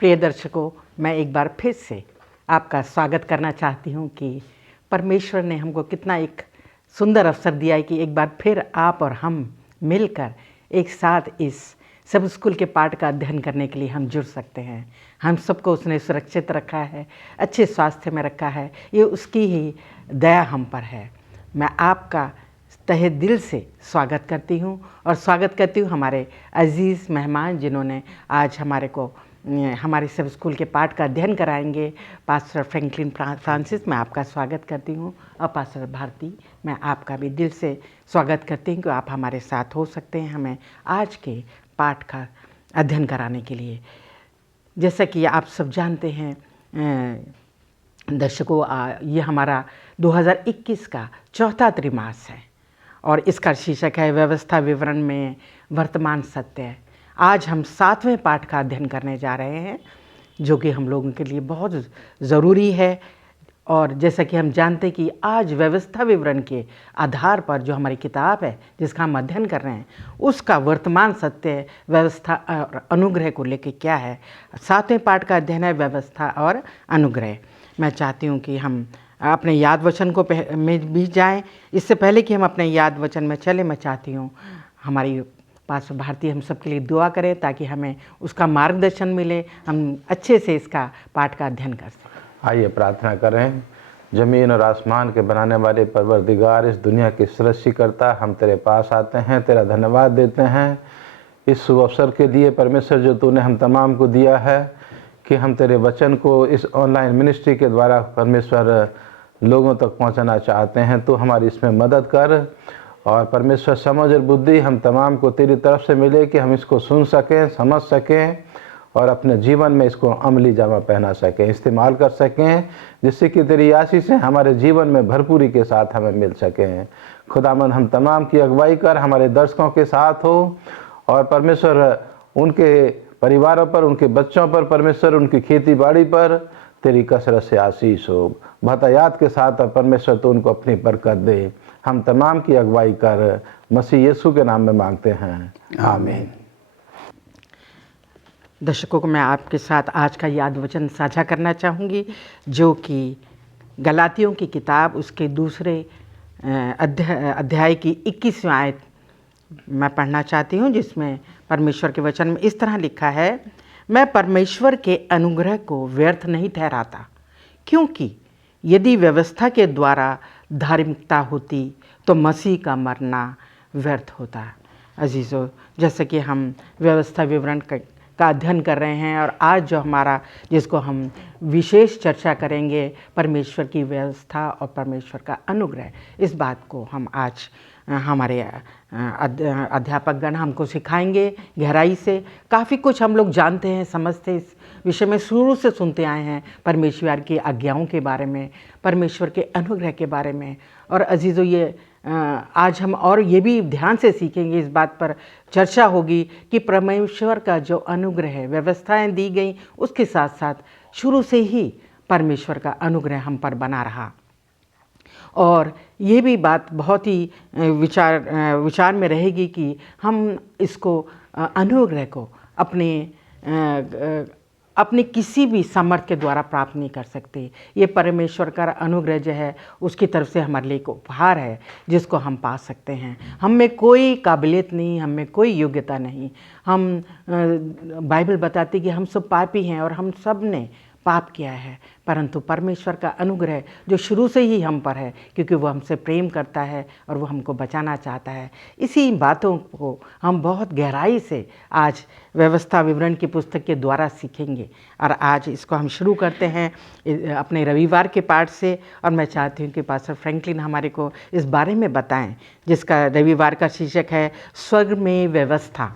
प्रिय दर्शकों, मैं एक बार फिर से आपका स्वागत करना चाहती हूँ कि परमेश्वर ने हमको कितना एक सुंदर अवसर दिया है कि एक बार फिर आप और हम मिलकर एक साथ इस सब स्कूल के पाठ का अध्ययन करने के लिए हम जुड़ सकते हैं। हम सबको उसने सुरक्षित रखा है, अच्छे स्वास्थ्य में रखा है, ये उसकी ही दया हम पर है। मैं आपका तहे दिल से स्वागत करती हूँ और स्वागत करती हूँ हमारे अजीज़ मेहमान जिन्होंने आज हमारे सब स्कूल के पाठ का अध्ययन कराएंगे। पास्टर फ्रैंकलिन फ्रांसिस, मैं आपका स्वागत करती हूँ, और पास्टर भारती, मैं आपका भी दिल से स्वागत करती हूँ कि आप हमारे साथ हो सकते हैं हमें आज के पाठ का अध्ययन कराने के लिए। जैसा कि आप सब जानते हैं दर्शकों, ये हमारा 2021 का चौथा त्रिमास है और इसका शीर्षक है व्यवस्था विवरण में वर्तमान सत्य। आज हम 7वें पाठ का अध्ययन करने जा रहे हैं जो कि हम लोगों के लिए बहुत ज़रूरी है। और जैसा कि हम जानते हैं कि आज व्यवस्था विवरण के आधार पर जो हमारी किताब है जिसका हम अध्ययन कर रहे हैं उसका वर्तमान सत्य व्यवस्था और अनुग्रह को लेकर क्या है। 7वें पाठ का अध्ययन है व्यवस्था और अनुग्रह। मैं चाहती हूँ कि हम अपने याद वचन को में भी जाएं। इससे पहले कि हम अपने याद वचन में चले, मैं चाहती हूँ हमारी पास्टर भारती हम सब के लिए दुआ करें ताकि हमें उसका मार्गदर्शन मिले, हम अच्छे से इसका पाठ का अध्ययन कर सकें। आइए प्रार्थना करें। ज़मीन और आसमान के बनाने वाले परवरदिगार, इस दुनिया के सृष्टिकर्ता, हम तेरे पास आते हैं, तेरा धन्यवाद देते हैं इस शुभ अवसर के लिए परमेश्वर जो तूने हम तमाम को दिया है कि हम तेरे वचन को इस ऑनलाइन मिनिस्ट्री के द्वारा परमेश्वर लोगों तक पहुंचाना चाहते हैं। तो हमारी इसमें मदद कर और परमेश्वर समझ और बुद्धि हम तमाम को तेरी तरफ से मिले कि हम इसको सुन सकें, समझ सकें और अपने जीवन में इसको अमली जामा पहना सकें, इस्तेमाल कर सकें, जिससे कि तेरी आशीष हमारे जीवन में भरपूरी के साथ हमें मिल सकें। खुदामंद, हम तमाम की अगुवाई कर हमारे दर्शकों के साथ हो और परमेश्वर उनके परिवारों पर, उनके बच्चों पर, परमेश्वर उनकी खेती बाड़ी पर तेरी कसरत से आशीष हो। भतायात के साथ परमेश्वर तो उनको अपनी बरकत दे। हम तमाम की अगुवाई कर मसीह यीशु के नाम में मांगते हैं, आमीन। दर्शकों को मैं आपके साथ आज का याद वचन साझा करना चाहूँगी जो कि गलातियों की किताब उसके दूसरे अध्याय की 21वीं आयत मैं पढ़ना चाहती हूँ, जिसमें परमेश्वर के वचन में इस तरह लिखा है, मैं परमेश्वर के अनुग्रह को व्यर्थ नहीं ठहराता, क्योंकि यदि व्यवस्था के द्वारा धार्मिकता होती तो मसीह का मरना व्यर्थ होता। अजीज़ों, जैसे कि हम व्यवस्था विवरण का अध्ययन कर रहे हैं और आज जो हमारा जिसको हम विशेष चर्चा करेंगे परमेश्वर की व्यवस्था और परमेश्वर का अनुग्रह, इस बात को हम आज हमारे अध्यापकगण हमको सिखाएंगे गहराई से। काफ़ी कुछ हम लोग जानते हैं, समझते इस विषय में, शुरू से सुनते आए हैं परमेश्वर की आज्ञाओं के बारे में, परमेश्वर के अनुग्रह के बारे में। और अजीज़ों, ये आज हम और ये भी ध्यान से सीखेंगे, इस बात पर चर्चा होगी कि परमेश्वर का जो अनुग्रह है, व्यवस्थाएं दी गई, उसके साथ साथ शुरू से ही परमेश्वर का अनुग्रह हम पर बना रहा। और ये भी बात बहुत ही विचार में रहेगी कि हम इसको अनुग्रह को अपने किसी भी सामर्थ्य के द्वारा प्राप्त नहीं कर सकते। ये परमेश्वर का अनुग्रह जो है उसकी तरफ से हमारे लिए एक उपहार है जिसको हम पा सकते हैं। हम में कोई काबिलियत नहीं, हम में कोई योग्यता नहीं। बाइबल बताती कि हम सब पापी हैं और हम सब ने पाप किया है, परंतु परमेश्वर का अनुग्रह जो शुरू से ही हम पर है, क्योंकि वो हमसे प्रेम करता है और वो हमको बचाना चाहता है। इसी बातों को हम बहुत गहराई से आज व्यवस्था विवरण की पुस्तक के द्वारा सीखेंगे। और आज इसको हम शुरू करते हैं अपने रविवार के पाठ से, और मैं चाहती हूँ कि पास्टर फ्रैंकलिन हमारे को इस बारे में बताएं जिसका रविवार का शीर्षक है स्वर्ग में व्यवस्था।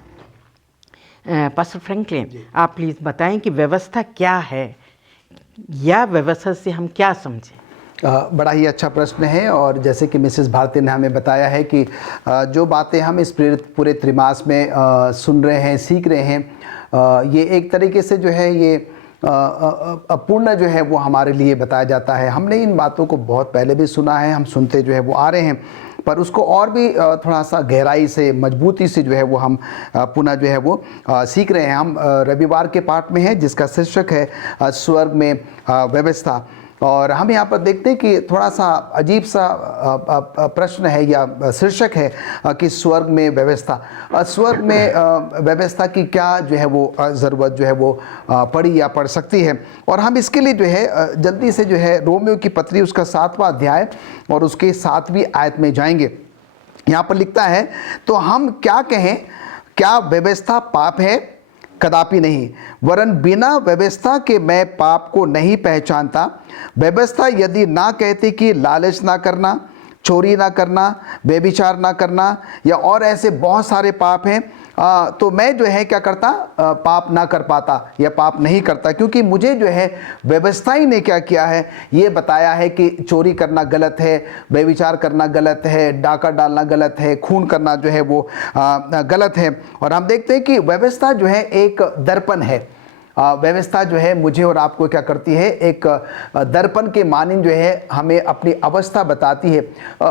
पास्टर फ्रैंकलिन, आप प्लीज़ बताएं कि व्यवस्था क्या है या व्यवस्था से हम क्या समझें। बड़ा ही अच्छा प्रश्न है। और जैसे कि मिसेस भारती ने हमें बताया है कि जो बातें हम इस पूरे त्रिमास में सुन रहे हैं, सीख रहे हैं, ये एक तरीके से जो है ये अपूर्ण जो है वो हमारे लिए बताया जाता है। हमने इन बातों को बहुत पहले भी सुना है, हम सुनते जो है वो आ रहे हैं, पर उसको और भी थोड़ा सा गहराई से, मजबूती से जो है वो हम पुनः जो है वो सीख रहे हैं। हम रविवार के पाठ में हैं जिसका शीर्षक है स्वर्ग में व्यवस्था। और हम यहाँ पर देखते हैं कि थोड़ा सा अजीब सा प्रश्न है या शीर्षक है कि स्वर्ग में व्यवस्था। स्वर्ग में व्यवस्था की क्या जो है वो ज़रूरत जो है वो पड़ी या पड़ सकती है। और हम इसके लिए जो है जल्दी से जो है रोमियो की पत्री उसका 7वां अध्याय और उसके 7वीं आयत में जाएंगे। यहाँ पर लिखता है, तो हम क्या कहें, क्या व्यवस्था पाप है? कदापि नहीं, वरन बिना व्यवस्था के मैं पाप को नहीं पहचानता। व्यवस्था यदि ना कहती कि लालच ना करना, चोरी ना करना, व्यभिचार ना करना या और ऐसे बहुत सारे पाप हैं, तो मैं जो है क्या करता, पाप ना कर पाता या पाप नहीं करता, क्योंकि मुझे जो है व्यवस्था ही ने क्या किया है, ये बताया है कि चोरी करना गलत है, व्यभिचार करना गलत है, डाका डालना गलत है, खून करना जो है वो गलत है। और हम देखते हैं कि व्यवस्था जो है एक दर्पण है। व्यवस्था जो है मुझे और आपको क्या करती है, एक दर्पण के मानिंद जो है हमें अपनी अवस्था बताती है।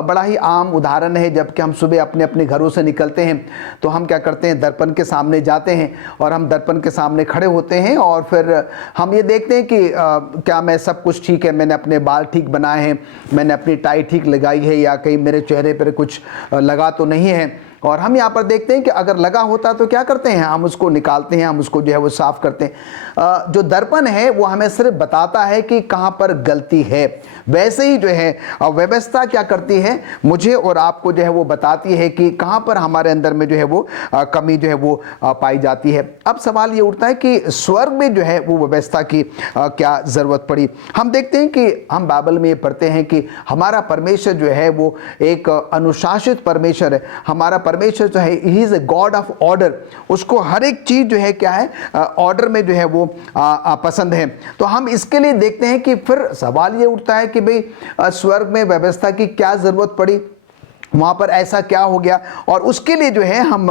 बड़ा ही आम उदाहरण है, जबकि हम सुबह अपने अपने घरों से निकलते हैं तो हम क्या करते हैं, दर्पण के सामने जाते हैं और हम दर्पण के सामने खड़े होते हैं और फिर हम ये देखते हैं कि क्या मैं सब कुछ ठीक है, मैंने अपने बाल ठीक बनाए हैं, मैंने अपनी टाई ठीक लगाई है या कहीं मेरे चेहरे पर कुछ लगा तो नहीं है। और हम यहाँ पर देखते हैं कि अगर लगा होता तो क्या करते हैं, हम उसको निकालते हैं, हम उसको जो है वो साफ करते हैं। जो दर्पण है वो हमें सिर्फ बताता है कि कहाँ पर गलती है। वैसे ही जो है व्यवस्था क्या करती है, मुझे और आपको जो है वो बताती है कि कहाँ पर हमारे अंदर में जो है वो कमी जो है वो पाई जाती है। अब सवाल ये उठता है कि स्वर्ग में जो है वो व्यवस्था की क्या ज़रूरत पड़ी। हम देखते हैं कि हम बाइबल में ये पढ़ते हैं कि हमारा परमेश्वर जो है वो एक अनुशासित परमेश्वर है। हमारा परमेश्वर जो है he is a god of order. उसको हर एक चीज जो है क्या है, ऑर्डर में जो है वो पसंद है। तो हम इसके लिए देखते हैं कि फिर सवाल ये उठता है कि भाई स्वर्ग में व्यवस्था की क्या जरूरत पड़ी, वहाँ पर ऐसा क्या हो गया। और उसके लिए जो है हम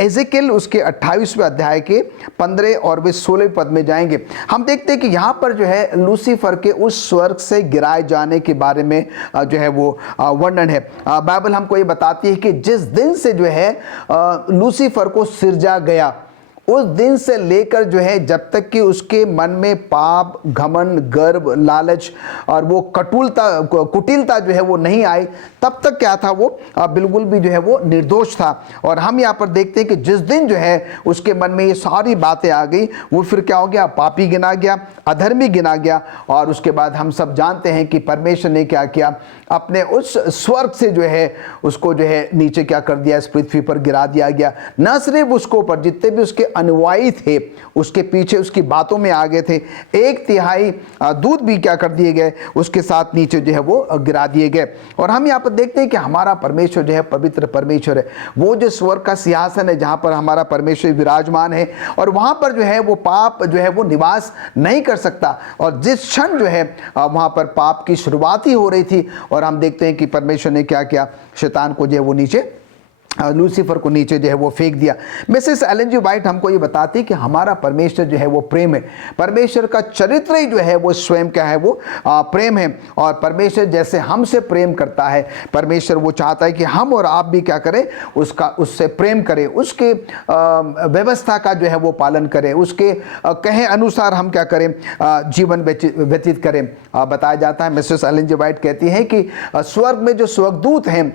एजेकियल उसके 28वें अध्याय के 15 और 16 पद में जाएंगे। हम देखते हैं कि यहाँ पर जो है लूसीफर के उस स्वर्ग से गिराए जाने के बारे में जो है वो वर्णन है। बाइबल हमको ये बताती है कि जिस दिन से जो है लूसीफर को सिरजा गया, उस दिन से लेकर जो है जब तक कि उसके मन में पाप, घमंड, गर्व, लालच और वो कुटिलता जो है वो नहीं आई, तब तक क्या था, वो बिल्कुल भी जो है वो निर्दोष था। और हम यहाँ पर देखते हैं कि जिस दिन जो है उसके मन में ये सारी बातें आ गई, वो फिर क्या हो गया, पापी गिना गया, अधर्मी गिना गया। और उसके बाद हम सब जानते हैं कि परमेश्वर ने क्या किया, अपने उस स्वर्ग से जो है उसको जो है नीचे क्या कर दिया, इस पृथ्वी पर गिरा दिया गया। न सिर्फ उसको, पर जितने भी उसके अनुयायी थे उसके पीछे उसकी बातों में आ गए थे, 1/3 दूत भी क्या कर दिए गए, उसके साथ नीचे जो है वो गिरा दिए गए। और हम यहाँ पर देखते हैं कि हमारा परमेश्वर जो है पवित्र परमेश्वर है। वो जो स्वर्ग का सिंहासन है जहाँ पर हमारा परमेश्वर विराजमान है, और वहाँ पर जो है वो पाप जो है वो निवास नहीं कर सकता। और जिस क्षण जो है वहाँ पर पाप की शुरुआत ही हो रही थी, और हम देखते हैं कि परमेश्वर ने क्या किया, शैतान को जो है वो नीचे, लूसीफर को नीचे जो है वो फेंक दिया। मिसेस एलन जी वाइट हमको ये बताती है कि हमारा परमेश्वर जो है वो प्रेम है। परमेश्वर का चरित्र ही जो है वो स्वयं क्या है, वो प्रेम है। और परमेश्वर जैसे हमसे प्रेम करता है, परमेश्वर वो चाहता है कि हम और आप भी क्या करें, उससे प्रेम करें, उसके व्यवस्था का जो है वो पालन करें, उसके कहे अनुसार हम क्या करें, जीवन व्यतीत करें। बताया जाता है, मिसेस एलन जी वाइट कहती हैं कि स्वर्ग में जो स्वर्गदूत हैं,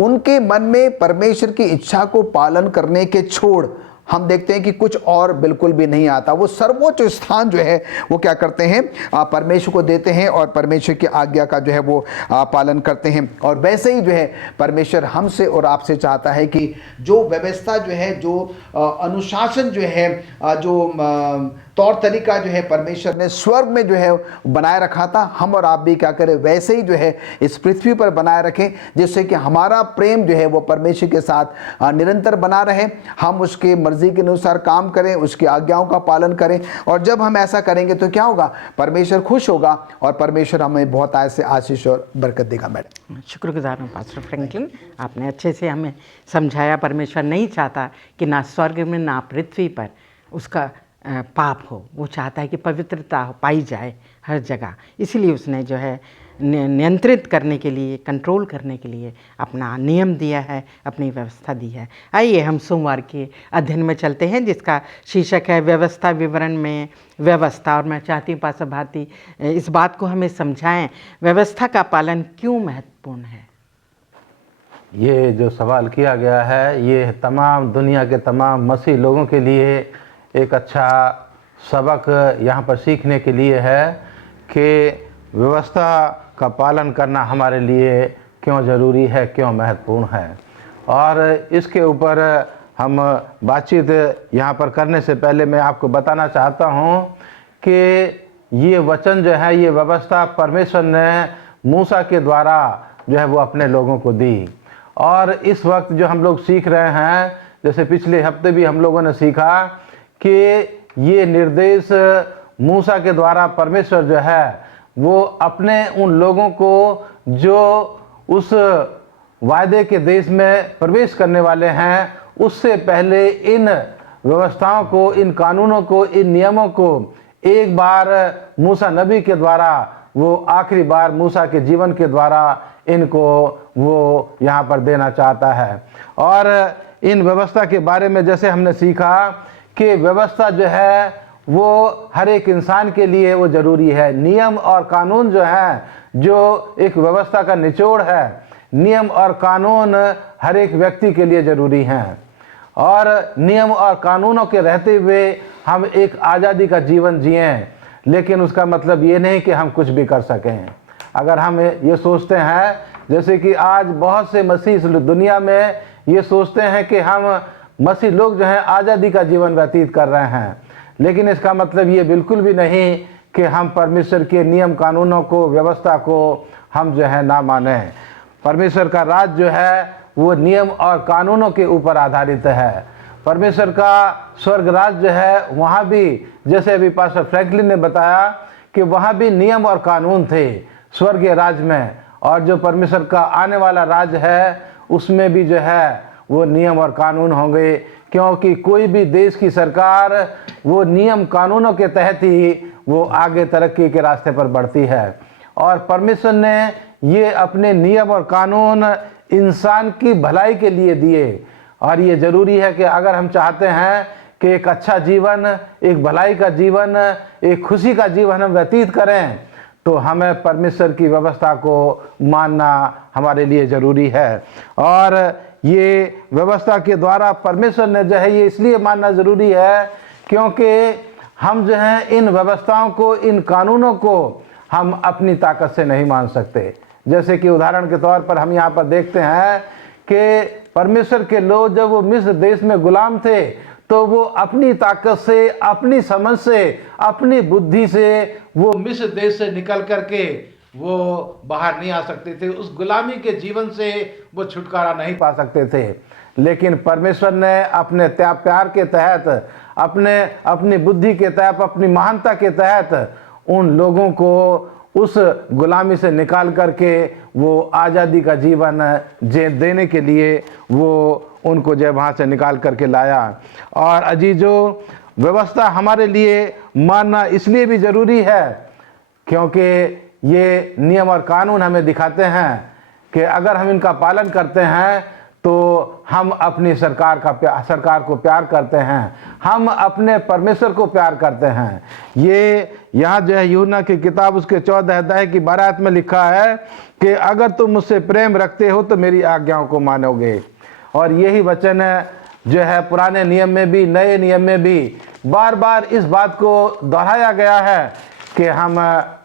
उनके मन में परमेश्वर की इच्छा को पालन करने के छोड़ हम देखते हैं कि कुछ और बिल्कुल भी नहीं आता। वो सर्वोच्च स्थान जो है वो क्या करते हैं, परमेश्वर को देते हैं और परमेश्वर की आज्ञा का जो है वो पालन करते हैं। और वैसे ही जो है परमेश्वर हमसे और आपसे चाहता है कि जो व्यवस्था जो है, जो अनुशासन जो है, जो तौर तरीका जो है परमेश्वर ने स्वर्ग में जो है बनाए रखा था, हम और आप भी क्या करें, वैसे ही जो है इस पृथ्वी पर बनाए रखें, जिससे कि हमारा प्रेम जो है वो परमेश्वर के साथ निरंतर बना रहे। हम उसके मर्जी के अनुसार काम करें, उसकी आज्ञाओं का पालन करें। और जब हम ऐसा करेंगे तो क्या होगा, परमेश्वर खुश होगा और परमेश्वर हमें बहुत ऐसे आशीष और बरकत देगा। मैडम, शुक्रगुजार हूँ पास्टर फ्रैंकलिन, आपने अच्छे से हमें समझाया। परमेश्वर नहीं चाहता कि ना स्वर्ग में ना पृथ्वी पर उसका पाप हो, वो चाहता है कि पवित्रता पाई जाए हर जगह। इसीलिए उसने जो है नियंत्रित करने के लिए, कंट्रोल करने के लिए अपना नियम दिया है, अपनी व्यवस्था दी है। आइए हम सोमवार के अध्ययन में चलते हैं, जिसका शीर्षक है व्यवस्था विवरण में व्यवस्था। और मैं चाहती हूँ पास्टर भारती इस बात को हमें समझाएं, व्यवस्था का पालन क्यों महत्वपूर्ण है। ये जो सवाल किया गया है, ये तमाम दुनिया के तमाम मसीह लोगों के लिए एक अच्छा सबक यहाँ पर सीखने के लिए है कि व्यवस्था का पालन करना हमारे लिए क्यों ज़रूरी है, क्यों महत्वपूर्ण है। और इसके ऊपर हम बातचीत यहाँ पर करने से पहले मैं आपको बताना चाहता हूँ कि ये वचन जो है, ये व्यवस्था परमेश्वर ने मूसा के द्वारा जो है वो अपने लोगों को दी। और इस वक्त जो हम लोग सीख रहे हैं, जैसे पिछले हफ्ते भी हम लोगों ने सीखा कि ये निर्देश मूसा के द्वारा परमेश्वर जो है वो अपने उन लोगों को जो उस वायदे के देश में प्रवेश करने वाले हैं, उससे पहले इन व्यवस्थाओं को, इन कानूनों को, इन नियमों को एक बार मूसा नबी के द्वारा, वो आखिरी बार मूसा के जीवन के द्वारा इनको वो यहाँ पर देना चाहता है। और इन व्यवस्था के बारे में जैसे हमने सीखा कि व्यवस्था जो है वो हर एक इंसान के लिए वो ज़रूरी है। नियम और कानून जो है, जो एक व्यवस्था का निचोड़ है, नियम और कानून हर एक व्यक्ति के लिए ज़रूरी हैं। और नियम और कानूनों के रहते हुए हम एक आज़ादी का जीवन जिएं, लेकिन उसका मतलब ये नहीं कि हम कुछ भी कर सकें। अगर हम ये सोचते हैं, जैसे कि आज बहुत से मसीह इस दुनिया में ये सोचते हैं कि हम मसीह लोग जो हैं आज़ादी का जीवन व्यतीत कर रहे हैं, लेकिन इसका मतलब ये बिल्कुल भी नहीं कि हम परमेश्वर के नियम कानूनों को, व्यवस्था को हम जो है ना माने। परमेश्वर का राज जो है वो नियम और कानूनों के ऊपर आधारित है। परमेश्वर का स्वर्ग राज जो है, वहाँ भी जैसे अभी पास्टर फ्रैंकलिन ने बताया कि वहाँ भी नियम और कानून थे स्वर्गीय राज में। और जो परमेश्वर का आने वाला राज है, उसमें भी जो है वो नियम और कानून होंगे, क्योंकि कोई भी देश की सरकार वो नियम कानूनों के तहत ही वो आगे तरक्की के रास्ते पर बढ़ती है। और परमेश्वर ने ये अपने नियम और कानून इंसान की भलाई के लिए दिए। और ये ज़रूरी है कि अगर हम चाहते हैं कि एक अच्छा जीवन, एक भलाई का जीवन, एक खुशी का जीवन हम व्यतीत करें, तो हमें परमेश्वर की व्यवस्था को मानना हमारे लिए ज़रूरी है। और ये व्यवस्था के द्वारा परमेश्वर ने जो है ये इसलिए मानना ज़रूरी है क्योंकि हम जो हैं इन व्यवस्थाओं को, इन कानूनों को हम अपनी ताकत से नहीं मान सकते। जैसे कि उदाहरण के तौर पर हम यहाँ पर देखते हैं कि परमेश्वर के लोग जब वो मिस्र देश में गुलाम थे, तो वो अपनी ताकत से, अपनी समझ से, अपनी बुद्धि से वो मिस्र देश से निकल करके वो बाहर नहीं आ सकते थे। उस गुलामी के जीवन से वो छुटकारा नहीं पा सकते थे। लेकिन परमेश्वर ने अपने त्याग प्यार के तहत, अपनी बुद्धि के तहत, अपनी महानता के तहत उन लोगों को उस गुलामी से निकाल करके वो आज़ादी का जीवन देने के लिए वो उनको जो वहाँ से निकाल करके लाया। और अजीजों, व्यवस्था हमारे लिए मानना इसलिए भी ज़रूरी है क्योंकि ये नियम और कानून हमें दिखाते हैं कि अगर हम इनका पालन करते हैं तो हम अपनी सरकार को प्यार करते हैं, हम अपने परमेश्वर को प्यार करते हैं। ये यहाँ जो है यूहन्ना की किताब उसके 14 अध्याय की 12 आयत में लिखा है कि अगर तुम मुझसे प्रेम रखते हो तो मेरी आज्ञाओं को मानोगे। और यही वचन जो है पुराने नियम में भी, नए नियम में भी बार बार इस बात को दोहराया गया है कि हम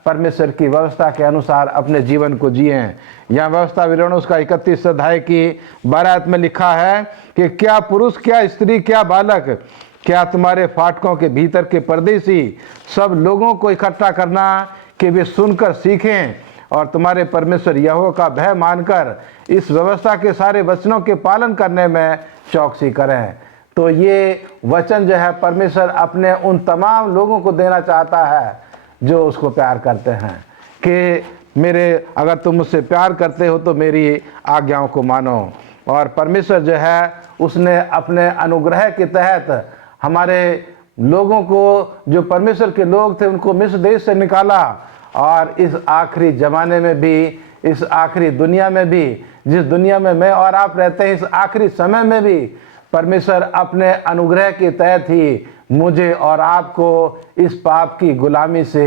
परमेश्वर की व्यवस्था के अनुसार अपने जीवन को जिएं। यहाँ व्यवस्था विवरण उसका 31 अध्याय की 12 आयत में लिखा है कि क्या पुरुष, क्या स्त्री, क्या बालक, क्या तुम्हारे फाटकों के भीतर के परदेशी सब लोगों को इकट्ठा करना कि वे सुनकर सीखें और तुम्हारे परमेश्वर यहोवा का भय मानकर इस व्यवस्था के सारे वचनों के पालन करने में चौकसी करें। तो ये वचन जो है परमेश्वर अपने उन तमाम लोगों को देना चाहता है जो उसको प्यार करते हैं कि अगर तुम मुझसे प्यार करते हो तो मेरी आज्ञाओं को मानो। और परमेश्वर जो है उसने अपने अनुग्रह के तहत हमारे लोगों को, जो परमेश्वर के लोग थे, उनको मिस्र देश से निकाला। और इस आखिरी ज़माने में भी, इस आखिरी दुनिया में भी, जिस दुनिया में मैं और आप रहते हैं, इस आखिरी समय में भी परमेश्वर अपने अनुग्रह के तहत ही मुझे और आपको इस पाप की गुलामी से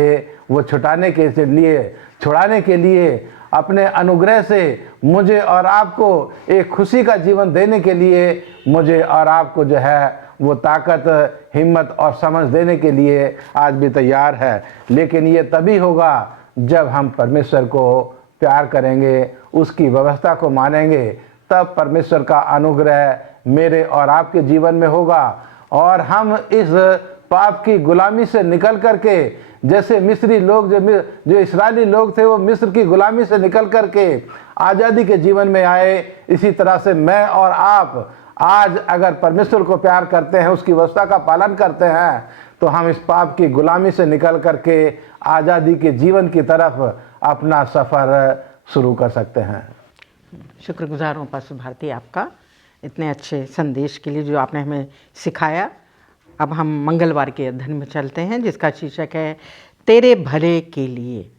वो छुड़ाने के लिए अपने अनुग्रह से मुझे और आपको एक खुशी का जीवन देने के लिए मुझे और आपको जो है वो ताकत, हिम्मत और समझ देने के लिए आज भी तैयार है। लेकिन ये तभी होगा जब हम परमेश्वर को प्यार करेंगे, उसकी व्यवस्था को मानेंगे, तब परमेश्वर का अनुग्रह मेरे और आपके जीवन में होगा। और हम इस पाप की गुलामी से निकल करके, जैसे मिस्री लोग, जो इस्राएली लोग थे, वो मिस्र की गुलामी से निकल करके आज़ादी के जीवन में आए, इसी तरह से मैं और आप आज अगर परमेश्वर को प्यार करते हैं, उसकी व्यवस्था का पालन करते हैं, तो हम इस पाप की गुलामी से निकल करके आज़ादी के जीवन की तरफ अपना सफ़र शुरू कर सकते हैं। शुक्रगुजार हूँ पास्टर भारती आपका इतने अच्छे संदेश के लिए जो आपने हमें सिखाया। अब हम मंगलवार के अध्ययन में चलते हैं, जिसका शीर्षक है तेरे भले के लिए।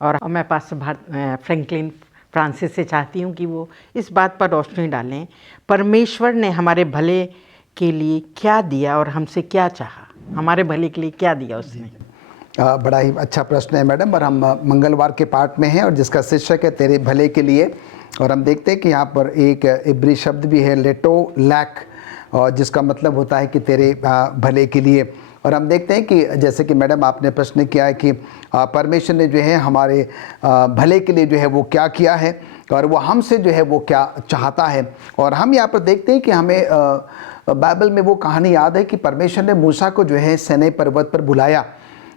और मैं पास्टर फ्रैंकलिन फ्रांसिस से चाहती हूँ कि वो इस बात पर रोशनी डालें, परमेश्वर ने हमारे भले के लिए क्या दिया और हमसे क्या चाहा, हमारे भले के लिए क्या दिया उसने। बड़ा ही अच्छा प्रश्न है मैडम, और हम मंगलवार के पाठ में हैं और जिसका शीर्षक है तेरे भले के लिए। और हम देखते हैं कि यहाँ पर एक इब्री शब्द भी है, लेटो लैक, और जिसका मतलब होता है कि तेरे भले के लिए। और हम देखते हैं कि जैसे कि मैडम आपने प्रश्न किया है कि परमेश्वर ने जो है हमारे भले के लिए जो है वो क्या किया है और वो हमसे जो है वो क्या चाहता है। और हम यहाँ पर देखते हैं कि हमें बाइबल में वो कहानी याद है कि परमेश्वर ने मूसा को जो है सीनै पर्वत पर बुलाया,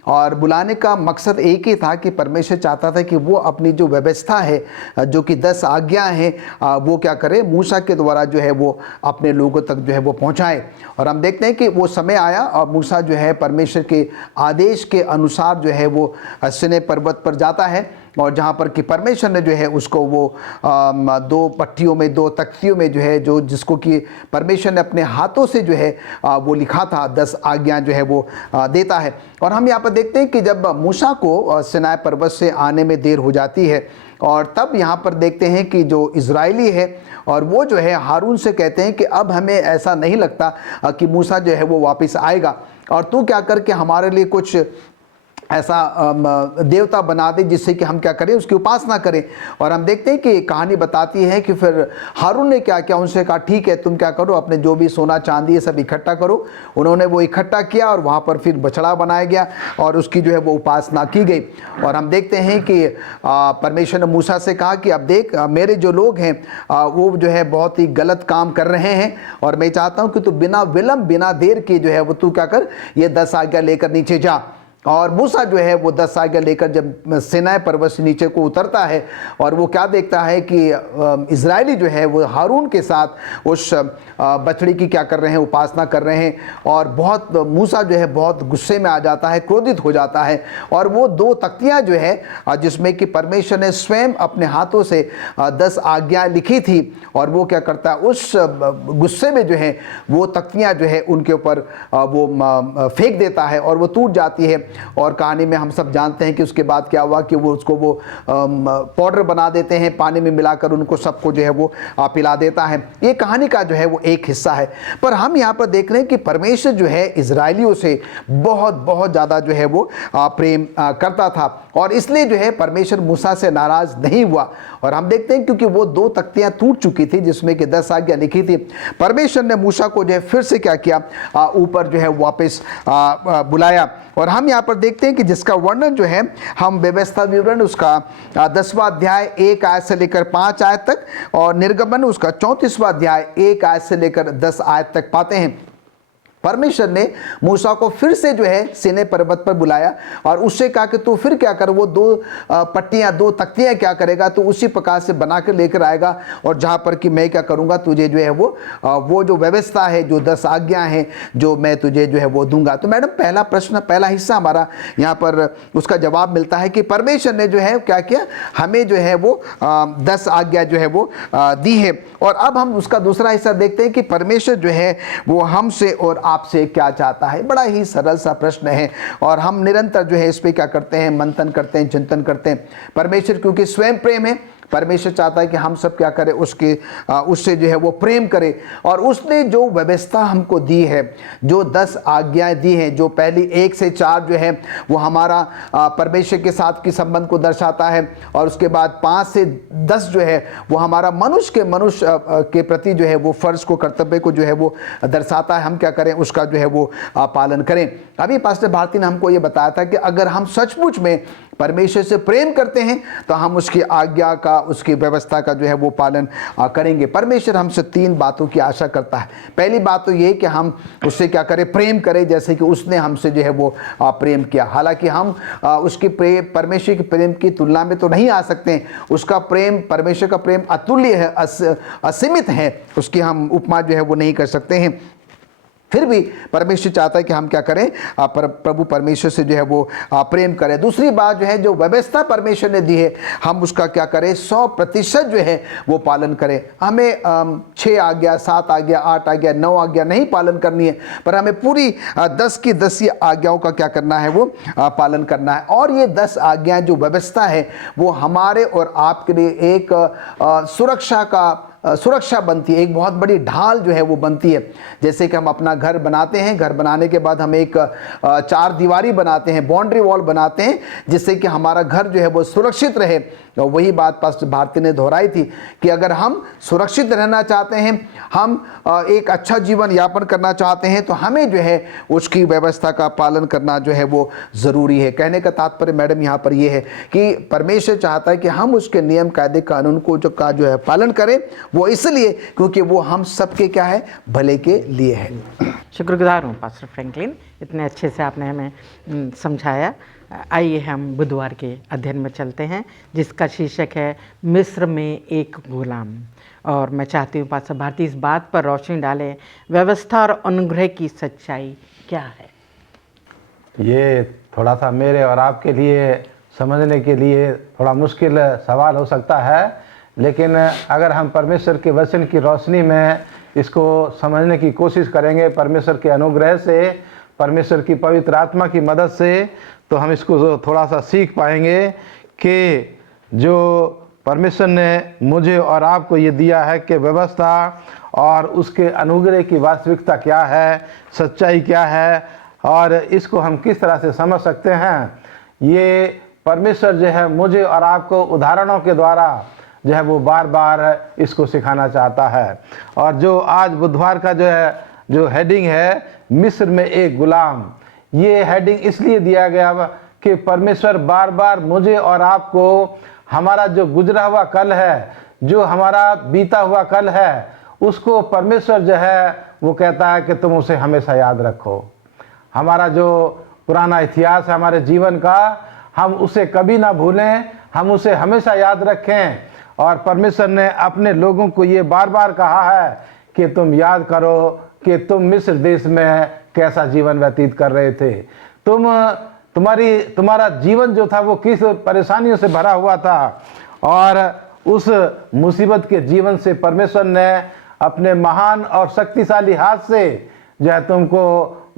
और बुलाने का मकसद एक ही था कि परमेश्वर चाहता था कि वो अपनी जो व्यवस्था है, जो कि 10 आज्ञा हैं, वो क्या करे, मूसा के द्वारा जो है वो अपने लोगों तक जो है वो पहुंचाए। और हम देखते हैं कि वो समय आया और मूसा जो है परमेश्वर के आदेश के अनुसार जो है वो सीनै पर्वत पर जाता है, और जहाँ पर कि परमेश्वर ने जो है उसको वो 2 पट्टियों में, 2 तख्तियों में जो है, जो जिसको कि परमेश्वर ने अपने हाथों से जो है वो लिखा था, 10 आज्ञा जो है वो देता है। और हम यहाँ पर देखते हैं कि जब मूसा को सीनै पर्वत से आने में देर हो जाती है, और तब यहाँ पर देखते हैं कि जो इजरायली है और वो जो है हारून से कहते हैं कि अब हमें ऐसा नहीं लगता कि मूसा जो है वो वापस आएगा, और तू क्या करके हमारे लिए कुछ ऐसा देवता बना दे जिससे कि हम क्या करें, उसकी उपासना करें। और हम देखते हैं कि कहानी बताती है कि फिर हारून ने क्या किया, उनसे कहा ठीक है तुम क्या करो, अपने जो भी सोना चांदी है सब इकट्ठा करो। उन्होंने वो इकट्ठा किया और वहाँ पर फिर बछड़ा बनाया गया और उसकी जो है वो उपासना की गई। और हम देखते हैं कि परमेश्वर ने मूसा से कहा कि अब देख मेरे जो लोग हैं वो जो है बहुत ही गलत काम कर रहे हैं, और मैं चाहता हूँ कि तू बिना विलम्ब, बिना देर के जो है वो तू क्या कर, ये 10 आज्ञा लेकर नीचे जा। और मूसा जो है वो 10 आज्ञा लेकर जब सीनै पर्वत से नीचे को उतरता है, और वो क्या देखता है कि इजरायली जो है वो हारून के साथ उस बछड़ी की क्या कर रहे हैं, उपासना कर रहे हैं। और बहुत मूसा जो है बहुत गुस्से में आ जाता है, क्रोधित हो जाता है, और वो 2 तख्तियाँ जो है जिसमें कि परमेश्वर ने स्वयं अपने हाथों से 10 आज्ञा लिखी थी, और वो क्या करता है, उस गुस्से में जो है वो तख्तियाँ जो है उनके ऊपर वो फेंक देता है और वो टूट जाती है। और कहानी में हम सब जानते हैं कि उसके बाद क्या हुआ कि वो उसको वो पाउडर बना देते हैं, पानी में मिलाकर उनको सबको जो है वो पिला देता है। ये कहानी का जो है वो एक हिस्सा है। पर हम यहाँ पर देख रहे हैं कि परमेश्वर जो है इजरायलियों से बहुत बहुत ज़्यादा जो है वो प्रेम करता था, और इसलिए जो है परमेश्वर मूसा से नाराज़ नहीं हुआ। और हम देखते हैं क्योंकि वो 2 तख्तियाँ टूट चुकी थी जिसमें कि 10 आज्ञा लिखी थी, परमेश्वर ने मूसा को जो है फिर से क्या किया, ऊपर जो है वापस बुलाया। और हम यहाँ पर देखते हैं कि जिसका वर्णन जो है हम व्यवस्था विवरण उसका 10वां अध्याय 1 आयत से लेकर 5 आयत तक, और निर्गमन उसका 34वां अध्याय 1 आयत से लेकर 10 आयत तक पाते हैं। परमेश्वर ने मूसा को फिर से जो है सीनै पर्वत पर बुलाया और उससे कहा कि तू फिर क्या कर, वो 2 पट्टियाँ 2 तख्तियाँ क्या करेगा, तो उसी प्रकार से बना कर लेकर आएगा, और जहाँ पर कि मैं क्या करूँगा, तुझे जो है वो जो व्यवस्था है, जो 10 आज्ञा हैं, जो मैं तुझे जो है वो दूंगा। तो मैडम पहला प्रश्न, पहला हिस्सा हमारा यहाँ पर उसका जवाब मिलता है कि परमेश्वर ने जो है क्या किया, हमें जो है वो 10 आज्ञा जो है वो दी है। और अब हम उसका दूसरा हिस्सा देखते हैं कि परमेश्वर जो है वो हमसे और आपसे क्या चाहता है? बड़ा ही सरल सा प्रश्न है और हम निरंतर जो है इस पे क्या करते हैं, मंथन करते हैं, चिंतन करते हैं। परमेश्वर क्योंकि स्वयं प्रेम है, परमेश्वर चाहता है कि हम सब क्या करें, उससे जो है वो प्रेम करें। और उसने जो व्यवस्था हमको दी है, जो 10 आज्ञाएं दी हैं, जो पहली 1 से 4 जो है वो हमारा परमेश्वर के साथ की संबंध को दर्शाता है, और उसके बाद 5 से 10 जो है वो हमारा मनुष्य के प्रति जो है वो फर्ज को, कर्तव्य को जो है वो दर्शाता है। हम क्या करें, उसका जो है वो पालन करें। अभी पास्टर भारती ने हमको ये बताया था कि अगर हम सचमुच में परमेश्वर से प्रेम करते हैं तो हम उसकी आज्ञा का, उसकी व्यवस्था का जो है वो पालन करेंगे। परमेश्वर हमसे 3 बातों की आशा करता है। पहली बात तो ये कि हम उससे क्या करें, प्रेम करें जैसे कि उसने हमसे जो है वो प्रेम किया। हालांकि हम उसके परमेश्वर के प्रेम की तुलना में तो नहीं आ सकते हैं। उसका प्रेम, परमेश्वर का प्रेम अतुल्य है, असीमित है, उसकी हम उपमा जो है वो नहीं कर सकते हैं। फिर भी परमेश्वर चाहता है कि हम क्या करें, प्रभु परमेश्वर से जो है वो प्रेम करें। दूसरी बात जो है, जो व्यवस्था परमेश्वर ने दी है, हम उसका क्या करें, 100% जो है वो पालन करें। हमें 6 आज्ञा, 7 आज्ञा, 8 आज्ञा, 9 आज्ञा नहीं पालन करनी है, पर हमें पूरी 10 की 10 आज्ञाओं का क्या करना है, वो पालन करना है। और ये 10 आज्ञाएं जो व्यवस्था है वो हमारे और आपके लिए एक सुरक्षा बनती है, एक बहुत बड़ी ढाल जो है वो बनती है। जैसे कि हम अपना घर बनाते हैं, घर बनाने के बाद हम एक 4 दीवारी बनाते हैं, बाउंड्री वॉल बनाते हैं, जिससे कि हमारा घर जो है वो सुरक्षित रहे। और वही बात पास्टर भारती ने दोहराई थी कि अगर हम सुरक्षित रहना चाहते हैं, हम एक अच्छा जीवन यापन करना चाहते हैं, तो हमें जो है उसकी व्यवस्था का पालन करना जो है वो ज़रूरी है। कहने का तात्पर्य मैडम यहाँ पर ये है कि परमेश्वर चाहता है कि हम उसके नियम, कायदे, कानून को जो है पालन करें। वो इसलिए क्योंकि वो हम सबके क्या है, भले के लिए है। शुक्रगुजार हूँ पास्टर फ्रैंकलिन, इतने अच्छे से आपने हमें समझाया। आइए हम बुधवार के अध्ययन में चलते हैं, जिसका शीर्षक है मिस्र में एक गुलाम। और मैं चाहती हूँ पास्टर भारती इस बात पर रोशनी डालें, व्यवस्था और अनुग्रह की सच्चाई क्या है। ये थोड़ा सा मेरे और आपके लिए समझने के लिए थोड़ा मुश्किल सवाल हो सकता है, लेकिन अगर हम परमेश्वर के वचन की रोशनी में इसको समझने की कोशिश करेंगे, परमेश्वर के अनुग्रह से, परमेश्वर की पवित्र आत्मा की मदद से, तो हम इसको थोड़ा सा सीख पाएंगे कि जो परमेश्वर ने मुझे और आपको ये दिया है कि व्यवस्था और उसके अनुग्रह की वास्तविकता क्या है, सच्चाई क्या है, और इसको हम किस तरह से समझ सकते हैं। ये परमेश्वर जो है मुझे और आपको उदाहरणों के द्वारा जो है वो बार बार इसको सिखाना चाहता है। और जो आज बुधवार का जो हेडिंग है, मिस्र में एक गुलाम, ये हेडिंग इसलिए दिया गया कि परमेश्वर बार बार मुझे और आपको हमारा जो गुजरा हुआ कल है, जो हमारा बीता हुआ कल है, उसको परमेश्वर जो है वो कहता है कि तुम उसे हमेशा याद रखो। हमारा जो पुराना इतिहास है हमारे जीवन का, हम उसे कभी ना भूलें, हम उसे हमेशा याद रखें। और परमेश्वर ने अपने लोगों को ये बार बार कहा है कि तुम याद करो कि तुम मिस्र देश में कैसा जीवन व्यतीत कर रहे थे, तुम्हारा जीवन जो था वो किस परेशानियों से भरा हुआ था, और उस मुसीबत के जीवन से परमेश्वर ने अपने महान और शक्तिशाली हाथ से जो है तुमको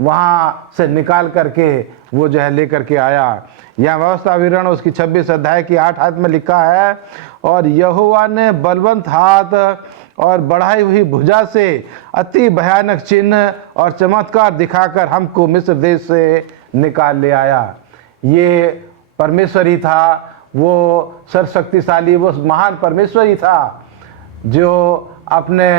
वहाँ से निकाल करके वो जो है लेकर के आया। यहाँ व्यवस्था विवरण उसकी 26 अध्याय की 8 आयत में लिखा है, और यहोवा ने बलवंत हाथ और बढ़ाई हुई भुजा से अति भयानक चिन्ह और चमत्कार दिखाकर हमको मिस्र देश से निकाल ले आया। ये परमेश्वर ही था, वो सर्वशक्तिशाली, वो महान परमेश्वर ही था जो अपने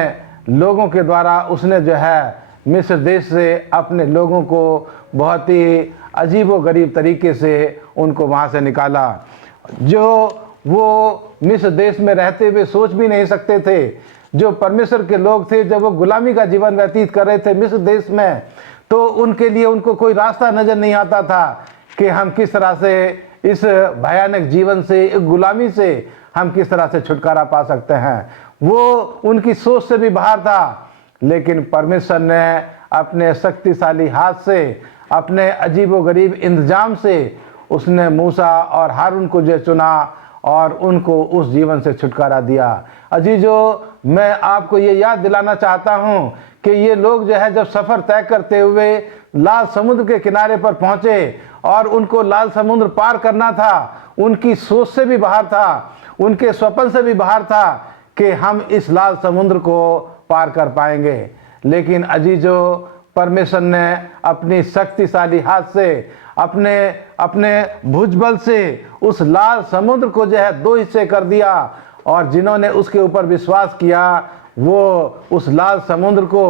लोगों के द्वारा उसने जो है मिस्र देश से अपने लोगों को बहुत ही अजीबो गरीब तरीके से उनको वहाँ से निकाला, जो वो मिस्र देश में रहते हुए सोच भी नहीं सकते थे। जो परमेश्वर के लोग थे, जब वो गुलामी का जीवन व्यतीत कर रहे थे मिस्र देश में, तो उनके लिए उनको कोई रास्ता नज़र नहीं आता था कि हम किस तरह से इस भयानक जीवन से, गुलामी से हम किस तरह से छुटकारा पा सकते हैं। वो उनकी सोच से भी बाहर था, लेकिन परमेश्वर ने अपने शक्तिशाली हाथ से, अपने अजीबोगरीब इंतजाम से उसने मूसा और हारून को जो चुना और उनको उस जीवन से छुटकारा दिया। अजीजों, मैं आपको ये याद दिलाना चाहता हूँ कि ये लोग जो है जब सफ़र तय करते हुए लाल समुद्र के किनारे पर पहुँचे और उनको लाल समुद्र पार करना था, उनकी सोच से भी बाहर था, उनके स्वप्न से भी बाहर था कि हम इस लाल समुद्र को पार कर पाएंगे। लेकिन अजीजों, परमेश्वर ने अपनी शक्तिशाली हाथ से, अपने भुजबल से उस लाल समुद्र को जो है 2 हिस्से कर दिया, और जिन्होंने उसके ऊपर विश्वास किया वो उस लाल समुद्र को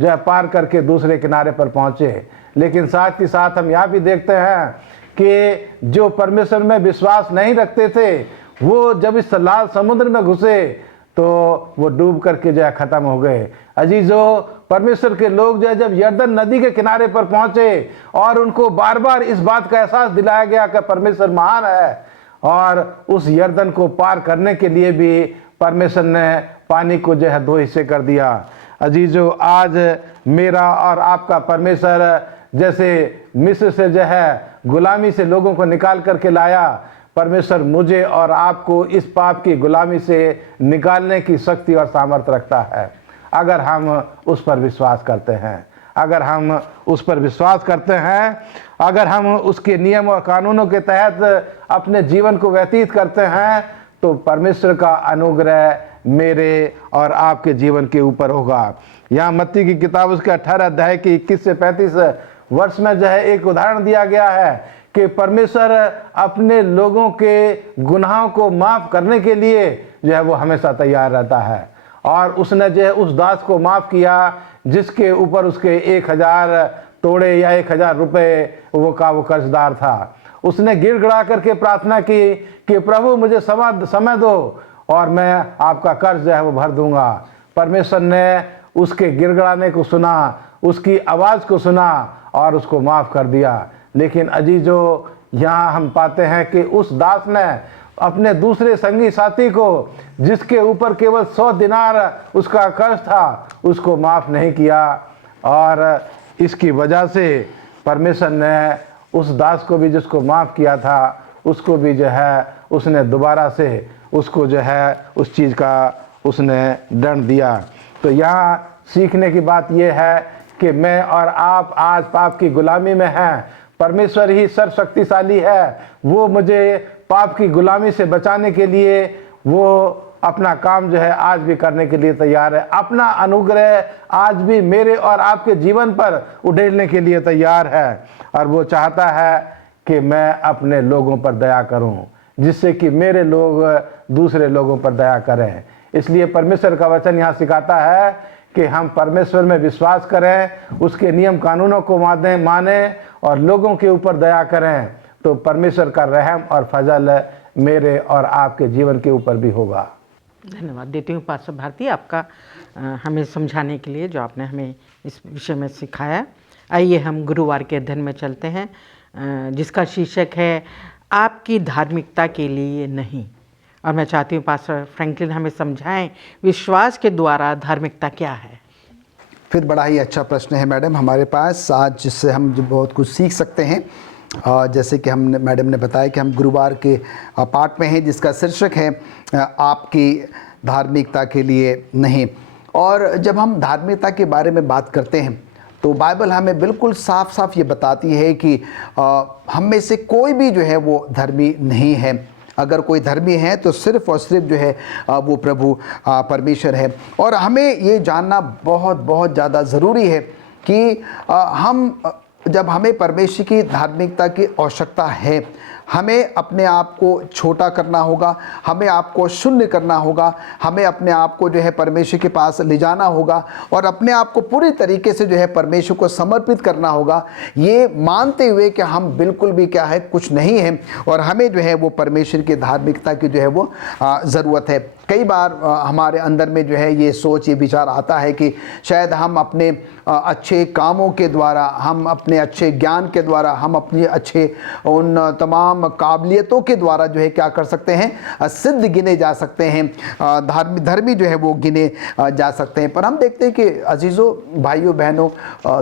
जो है पार करके दूसरे किनारे पर पहुँचे। लेकिन साथ ही साथ हम यहाँ भी देखते हैं कि जो परमेश्वर में विश्वास नहीं रखते थे, वो जब इस लाल समुद्र में घुसे तो वो डूब करके जो है ख़त्म हो गए। अजीजों, परमेश्वर के लोग जो है जब यरदन नदी के किनारे पर पहुँचे और उनको बार बार इस बात का एहसास दिलाया गया कि परमेश्वर महान है, और उस यरदन को पार करने के लिए भी परमेश्वर ने पानी को जो है 2 हिस्से कर दिया। अजीजों, आज मेरा और आपका परमेश्वर जैसे मिस्र से जो है गुलामी से लोगों को निकाल करके लाया, परमेश्वर मुझे और आपको इस पाप की गुलामी से निकालने की शक्ति और सामर्थ्य रखता है, अगर हम उस पर विश्वास करते हैं। अगर हम उस पर विश्वास करते हैं, अगर हम उसके नियम और कानूनों के तहत अपने जीवन को व्यतीत करते हैं, तो परमेश्वर का अनुग्रह मेरे और आपके जीवन के ऊपर होगा। यहाँ मत्ती की किताब उसके 18 अध्याय के 21 से 35 वर्ष में जो है एक उदाहरण दिया गया है कि परमेश्वर अपने लोगों के गुनाहों को माफ़ करने के लिए जो है वो हमेशा तैयार रहता है। और उसने जो है उस दास को माफ़ किया जिसके ऊपर उसके 1000 तोड़े या 1000 रुपये वो कर्जदार था। उसने गिड़गिड़ा करके प्रार्थना की कि प्रभु मुझे समय दो और मैं आपका कर्ज जो है वो भर दूंगा। परमेश्वर ने उसके गिड़गिड़ाने को सुना, उसकी आवाज़ को सुना और उसको माफ़ कर दिया। लेकिन अजीजों, यहाँ हम पाते हैं कि उस दास ने अपने दूसरे संगी साथी को, जिसके ऊपर केवल 100 दिनार उसका कर्ज था, उसको माफ़ नहीं किया, और इसकी वजह से परमेश्वर ने उस दास को भी जिसको माफ़ किया था, उसको भी जो है उसने दोबारा से उसको जो है उस चीज़ का उसने दंड दिया। तो यहाँ सीखने की बात यह है कि मैं और आप आज पाप की गुलामी में हैं। परमेश्वर ही सर्वशक्तिशाली है, वो मुझे पाप की गुलामी से बचाने के लिए वो अपना काम जो है आज भी करने के लिए तैयार है। अपना अनुग्रह आज भी मेरे और आपके जीवन पर उड़ेलने के लिए तैयार है, और वो चाहता है कि मैं अपने लोगों पर दया करूं, जिससे कि मेरे लोग दूसरे लोगों पर दया करें। इसलिए परमेश्वर का वचन यहाँ सिखाता है कि हम परमेश्वर में विश्वास करें, उसके नियम कानूनों को माने और लोगों के ऊपर दया करें, तो परमेश्वर का रहम और फजल मेरे और आपके जीवन के ऊपर भी होगा। धन्यवाद देती हूँ पास्टर भारती, आपका हमें समझाने के लिए, जो आपने हमें इस विषय में सिखाया। आइए हम गुरुवार के अध्ययन में चलते हैं, जिसका शीर्षक है आपकी धार्मिकता के लिए नहीं। और मैं चाहती हूँ पास्टर फ्रैंकलिन हमें समझाएं विश्वास के द्वारा धार्मिकता क्या है। फिर बड़ा ही अच्छा प्रश्न है मैडम हमारे पास आज, जिससे हम जो बहुत कुछ सीख सकते हैं। जैसे कि हमने मैडम ने बताया कि हम गुरुवार के पाठ में हैं, जिसका शीर्षक है आपकी धार्मिकता के लिए नहीं। और जब हम धार्मिकता के बारे में बात करते हैं तो बाइबल हमें बिल्कुल साफ साफ ये बताती है कि हम में से कोई भी जो है वो धर्मी नहीं है। अगर कोई धर्मी है तो सिर्फ़ और सिर्फ जो है वो प्रभु परमेश्वर है। और हमें ये जानना बहुत बहुत ज़्यादा ज़रूरी है कि जब हमें परमेश्वर की धार्मिकता की आवश्यकता है, हमें अपने आप को छोटा करना होगा, हमें आपको शून्य करना होगा, हमें अपने आप को जो है परमेश्वर के पास ले जाना होगा और अपने आप को पूरी तरीके से जो है परमेश्वर को समर्पित करना होगा, ये मानते हुए कि हम बिल्कुल भी क्या है कुछ नहीं है और हमें जो है वो परमेश्वर की धार्मिकता की जो है वो ज़रूरत है। कई बार हमारे अंदर में जो है ये सोच, ये विचार आता है कि शायद हम अपने अच्छे कामों के द्वारा, हम अपने अच्छे ज्ञान के द्वारा, हम अपने अच्छे उन तमाम काबिलियतों के द्वारा जो है क्या कर सकते हैं, सिद्ध गिने जा सकते हैं, धर्मी जो है वो गिने जा सकते हैं। पर हम देखते हैं कि अजीज़ों, भाइयों बहनों,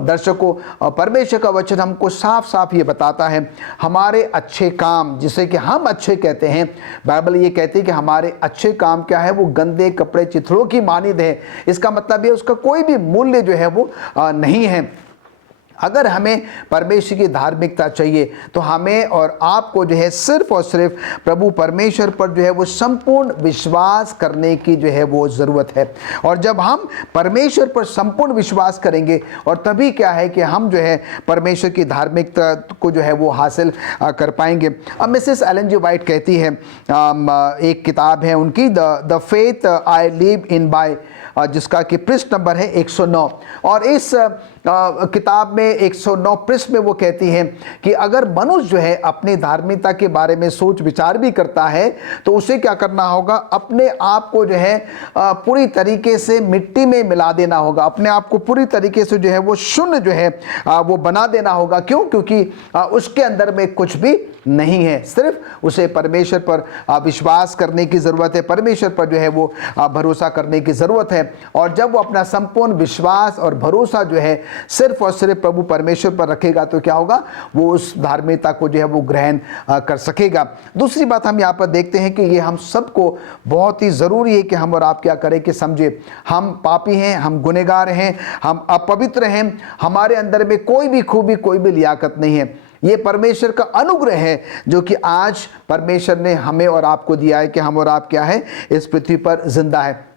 दर्शकों, परमेश्वर का वचन हमको साफ साफ ये बताता है हमारे अच्छे काम, जिसे कि हम अच्छे कहते हैं, बाइबल ये कहती है कि हमारे अच्छे काम क्या क्या है वो गंदे कपड़े चिथड़ों की मानिद है। इसका मतलब ये उसका कोई भी मूल्य जो है वो नहीं है। अगर हमें परमेश्वर की धार्मिकता चाहिए तो हमें और आपको जो है सिर्फ और सिर्फ प्रभु परमेश्वर पर जो है वो संपूर्ण विश्वास करने की जो है वो ज़रूरत है। और जब हम परमेश्वर पर संपूर्ण विश्वास करेंगे और तभी क्या है कि हम जो है परमेश्वर की धार्मिकता को जो है वो हासिल कर पाएंगे। अब मिसेस एलन जी वाइट कहती है, एक किताब है उनकी the faith I live in by, जिसका कि पृष्ठ नंबर है 109, और इस किताब में 109 पृष्ठ में वो कहती है कि अगर मनुष्य जो है अपनी धार्मिकता के बारे में सोच विचार भी करता है तो उसे क्या करना होगा, अपने आप को जो है पूरी तरीके से मिट्टी में मिला देना होगा, अपने आप को पूरी तरीके से जो है वो शून्य जो है वो बना देना होगा। क्यों? क्योंकि उसके अंदर में कुछ भी नहीं है, सिर्फ उसे परमेश्वर पर विश्वास करने की ज़रूरत है, परमेश्वर पर जो है वो भरोसा करने की ज़रूरत है। और जब वो अपना संपूर्ण विश्वास और भरोसा जो है सिर्फ और सिर्फ प्रभु परमेश्वर पर रखेगा तो क्या होगा, वो उस धार्मिकता को जो है वो ग्रहण कर सकेगा। दूसरी बात हम यहाँ पर देखते हैं कि ये हम सबको बहुत ही ज़रूरी है कि हम और आप क्या करें कि समझे हम पापी हैं, हम गुनहगार हैं, हम अपवित्र हैं, हमारे अंदर में कोई भी खूबी कोई भी लियाकत नहीं है। ये परमेश्वर का अनुग्रह है जो कि आज परमेश्वर ने हमें और आपको दिया है कि हम और आप क्या है इस पृथ्वी पर जिंदा है।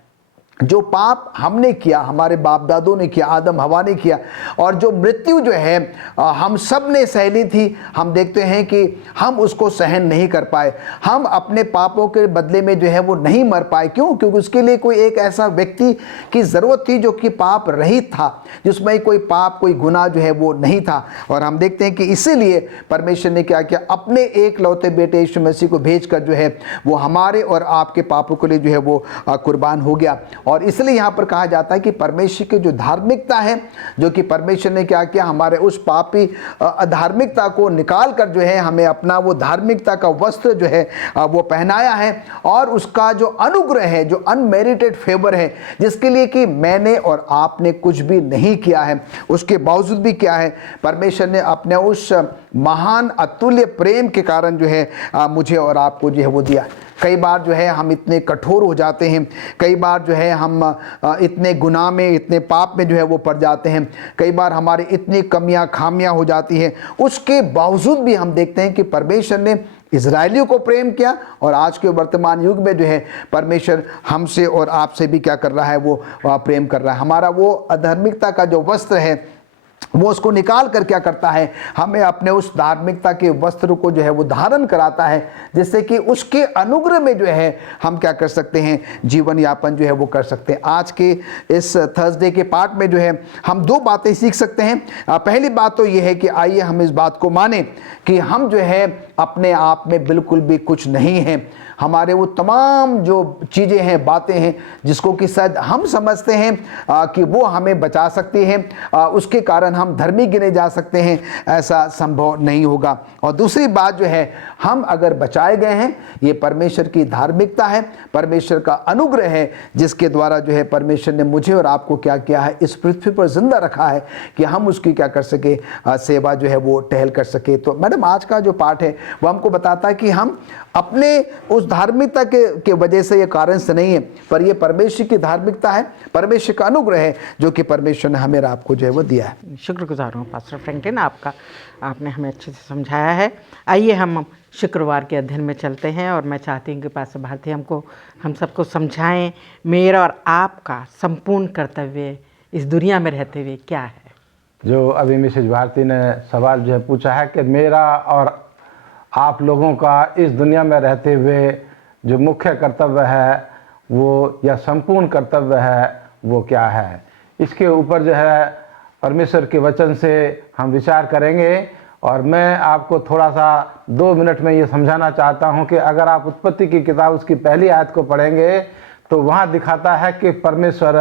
जो पाप हमने किया, हमारे बाप दादों ने किया, आदम हवा ने किया, और जो मृत्यु जो है हम सब ने सहली थी, हम देखते हैं कि हम उसको सहन नहीं कर पाए, हम अपने पापों के बदले में जो है वो नहीं मर पाए। क्यों? क्योंकि उसके लिए कोई एक ऐसा व्यक्ति की ज़रूरत थी जो कि पाप रहित था, जिसमें कोई पाप कोई गुनाह जो है वो नहीं था। और हम देखते हैं कि इसीलिए परमेश्वर ने क्या किया, अपने एक लौते बेटे यीशु मसीह को भेजकर जो है वो हमारे और आपके पापों के लिए जो है वो कुर्बान हो गया। और इसलिए यहाँ पर कहा जाता है कि परमेश्वर की जो धार्मिकता है, जो कि परमेश्वर ने क्या किया, हमारे उस पापी अधार्मिकता को निकाल कर जो है हमें अपना वो धार्मिकता का वस्त्र जो है वो पहनाया है। और उसका जो अनुग्रह है, जो अनमेरिटेड फेवर है, जिसके लिए कि मैंने और आपने कुछ भी नहीं किया है, उसके बावजूद भी क्या है, परमेश्वर ने अपने उस महान अतुल्य प्रेम के कारण जो है मुझे और आपको जो है वो दिया। कई बार जो है हम इतने कठोर हो जाते हैं, कई बार जो है हम इतने गुनाह में, इतने पाप में जो है वो पड़ जाते हैं, कई बार हमारी इतनी कमियां खामियां हो जाती हैं, उसके बावजूद भी हम देखते हैं कि परमेश्वर ने इजराइलियों को प्रेम किया। और आज के वर्तमान युग में जो है परमेश्वर हमसे और आपसे भी क्या कर रहा है, वो प्रेम कर रहा है। हमारा वो अधार्मिकता का जो वस्त्र है वो उसको निकाल कर क्या करता है, हमें अपने उस धार्मिकता के वस्त्र को जो है वो धारण कराता है, जिससे कि उसके अनुग्रह में जो है हम क्या कर सकते हैं, जीवन यापन जो है वो कर सकते हैं। आज के इस थर्सडे के पाठ में जो है हम दो बातें सीख सकते हैं। पहली बात तो ये है कि आइए हम इस बात को माने कि हम जो है अपने आप में बिल्कुल भी कुछ नहीं है। हमारे वो तमाम जो चीज़ें हैं, बातें हैं, जिसको कि शायद हम समझते हैं कि वो हमें बचा सकती हैं, उसके कारण हम धर्मी गिने जा सकते हैं, ऐसा संभव नहीं होगा। और दूसरी बात जो है, हम अगर बचाए गए हैं, ये परमेश्वर की धार्मिकता है, परमेश्वर का अनुग्रह है, जिसके द्वारा जो है परमेश्वर ने मुझे और आपको क्या किया है, इस पृथ्वी पर जिंदा रखा है कि हम उसकी क्या कर सके, सेवा जो है वो टहल कर सके। तो मैडम आज का जो पाठ है वो हमको बताता है कि हम अपने उस धार्मिकता के वजह से, ये कारण से नहीं है, पर ये परमेश्वर की धार्मिकता है, परमेश्वर का अनुग्रह है, जो कि परमेश्वर ने हमें आपको जो है वो दिया है। शुक्रगुजार हूँ पास्टर फ्रैंकलिन आपका, आपने हमें अच्छे से समझाया है। आइए हम शुक्रवार के अध्ययन में चलते हैं, और मैं चाहती हूँ कि पास्टर भारती हम सबको समझाएं मेरा और आपका संपूर्ण कर्तव्य इस दुनिया में रहते हुए क्या है। जो अभी मिसेज भारती ने सवाल जो है पूछा है कि मेरा और आप लोगों का इस दुनिया में रहते हुए जो मुख्य कर्तव्य है वो, या संपूर्ण कर्तव्य है, वो क्या है, इसके ऊपर जो है परमेश्वर के वचन से हम विचार करेंगे। और मैं आपको थोड़ा सा 2 मिनट में ये समझाना चाहता हूँ कि अगर आप उत्पत्ति की किताब उसकी पहली आयत को पढ़ेंगे तो वहाँ दिखाता है कि परमेश्वर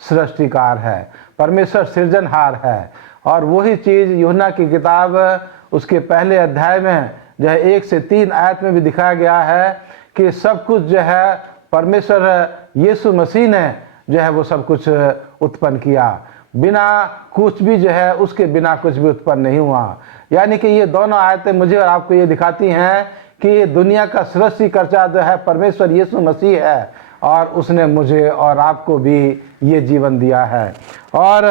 सृष्टिकार है, परमेश्वर सृजनहार है। और वही चीज़ यूहन्ना की किताब उसके पहले अध्याय में जो है 1 से 3 आयत में भी दिखाया गया है कि सब कुछ जो है परमेश्वर यीशु मसीह ने जो है वो सब कुछ उत्पन्न किया, बिना कुछ भी जो है उसके बिना कुछ भी उत्पन्न नहीं हुआ। यानी कि ये दोनों आयतें मुझे और आपको ये दिखाती हैं कि ये दुनिया का सृष्टिकर्ता जो है परमेश्वर यीशु मसीह है, और उसने मुझे और आपको भी ये जीवन दिया है। और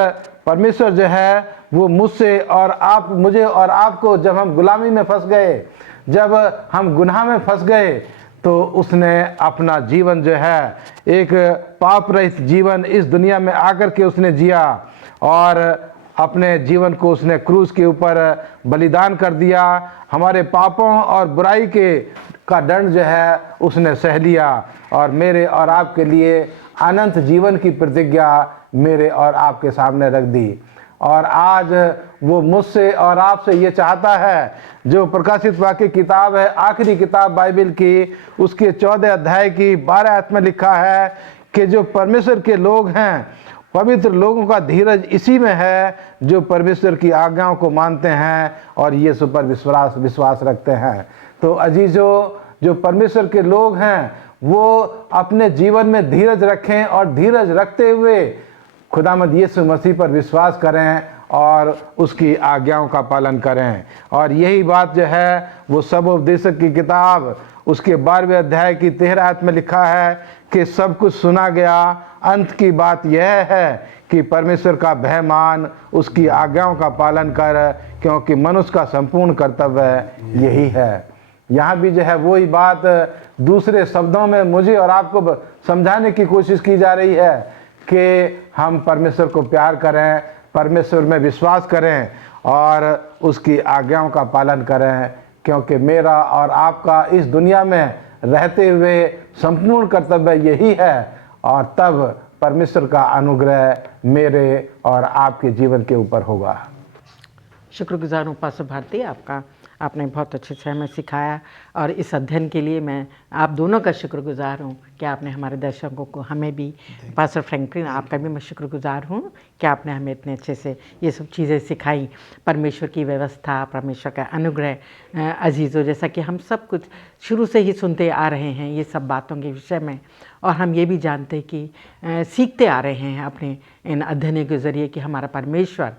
परमेश्वर जो है वो मुझसे और आप मुझे और आपको, जब हम गुलामी में फंस गए, जब हम गुनाह में फंस गए, तो उसने अपना जीवन जो है एक पाप रहित जीवन इस दुनिया में आकर के उसने जिया और अपने जीवन को उसने क्रूस के ऊपर बलिदान कर दिया। हमारे पापों और बुराई का दंड जो है उसने सह लिया और मेरे और आपके लिए अनंत जीवन की प्रतिज्ञा मेरे और आपके सामने रख दी। और आज वो मुझसे और आपसे ये चाहता है, जो प्रकाशित वाक्य किताब है, आखिरी किताब बाइबल की, उसके 14 अध्याय की 12 आयत में लिखा है कि जो परमेश्वर के लोग हैं, पवित्र लोगों का धीरज इसी में है जो परमेश्वर की आज्ञाओं को मानते हैं और यीशु पर विश्वास रखते हैं। तो अजीजों, जो परमेश्वर के लोग हैं वो अपने जीवन में धीरज रखें और धीरज रखते हुए खुदावंद यीशु मसीह पर विश्वास करें और उसकी आज्ञाओं का पालन करें। और यही बात जो है वो सबोपदेशक की किताब उसके 12वें अध्याय की 13 आयत में लिखा है कि सब कुछ सुना गया, अंत की बात यह है कि परमेश्वर का भय मान, उसकी आज्ञाओं का पालन कर, क्योंकि मनुष्य का संपूर्ण कर्तव्य यही है। यहाँ भी जो है वही बात दूसरे शब्दों में मुझे और आपको समझाने की कोशिश की जा रही है कि हम परमेश्वर को प्यार करें, परमेश्वर में विश्वास करें और उसकी आज्ञाओं का पालन करें, क्योंकि मेरा और आपका इस दुनिया में रहते हुए संपूर्ण कर्तव्य यही है। और तब परमेश्वर का अनुग्रह मेरे और आपके जीवन के ऊपर होगा। शुक्रगुजार हूँ पास्टर भारती आपका, आपने बहुत अच्छे से हमें सिखाया और इस अध्ययन के लिए मैं आप दोनों का शुक्रगुजार हूँ कि आपने हमारे दर्शकों को, हमें भी, पास्टर फ्रैंकलिन आपका भी मैं शुक्रगुजार हूँ कि आपने हमें इतने अच्छे से ये सब चीज़ें सिखाई। परमेश्वर की व्यवस्था, परमेश्वर का अनुग्रह। अजीज़ों, जैसा कि हम सब कुछ शुरू से ही सुनते आ रहे हैं ये सब बातों के विषय में, और हम ये भी जानते कि सीखते आ रहे हैं अपने इन अध्ययनों के ज़रिए कि हमारा परमेश्वर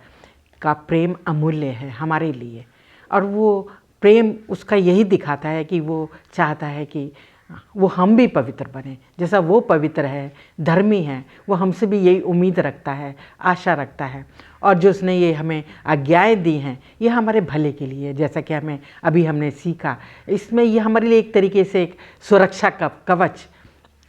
का प्रेम अमूल्य है हमारे लिए, और वो प्रेम उसका यही दिखाता है कि वो चाहता है कि वो हम भी पवित्र बने, जैसा वो पवित्र है, धर्मी है, वो हमसे भी यही उम्मीद रखता है, आशा रखता है। और जो उसने ये हमें आज्ञाएं दी हैं ये हमारे भले के लिए, जैसा कि हमने सीखा, इसमें ये हमारे लिए एक तरीके से एक सुरक्षा का कवच